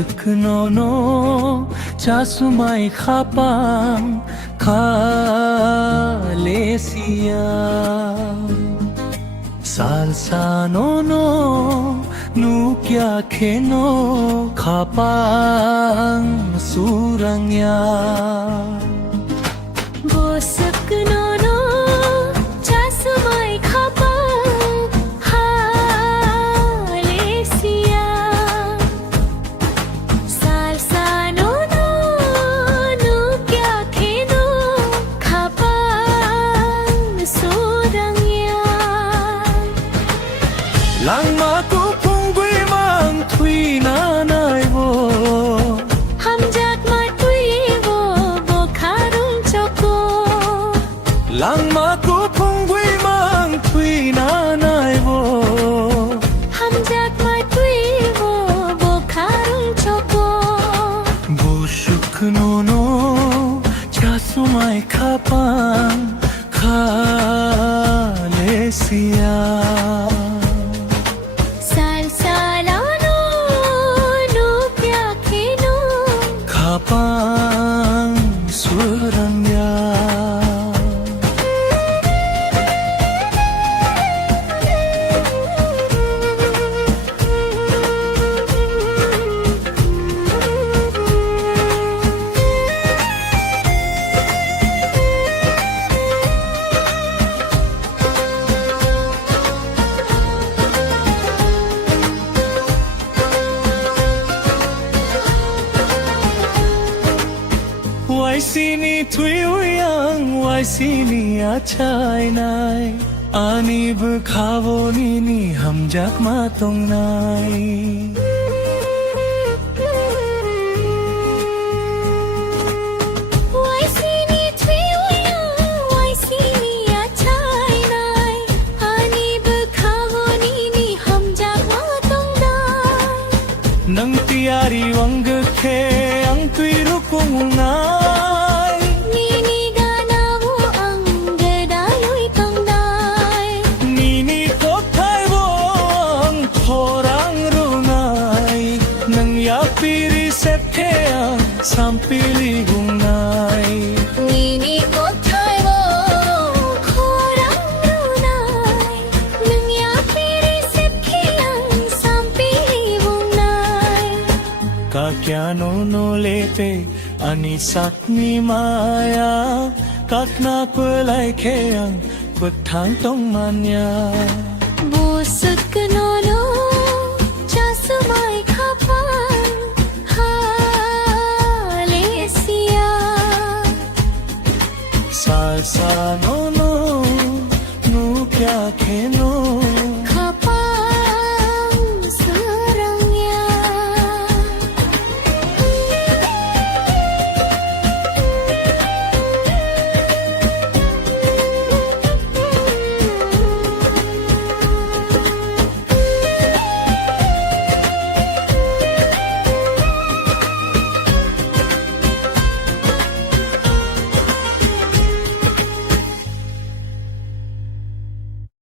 Bushuk no Chasumai khapang Khalesia Salsa no Nu kya kheno Khapang surangya Bushuk no Chasumai khapang Khalesia Salsa no Nu kya kheno Khapang surangya Lang ma tu phung gui mang thui na nai wo Hamjak ma tui wo bo kharung choko Lang ma tu phung gui mang thui na nai wo Hamjak ma tui wo bo kharung choko Bushuk no Chasumai khapang Khalesia Salsa la no Nu kya kheno Khapang surangya Why sini thui uyang why sini achai nai ani bu khavo ni hamjak ma tong nai Why sini thui uyang Why sini achai nai Ani bu khawo ni hamjak ma tong dai nang tiari wang khe ang tui ru kung nai Nini gana wo ang gedalui tong dai Nini kok thai wong thorang ru nai nang ya piri sep the ang sampili gung nai Nini ko thai wo khorang runai Nang ya piri sep khiyang sampi wong nai Ka kya no lepe ani sakni maya kakna pulai kheang puthang tong manya Bushuk no Chasumai khapang Khalesia salsa no nu kya khen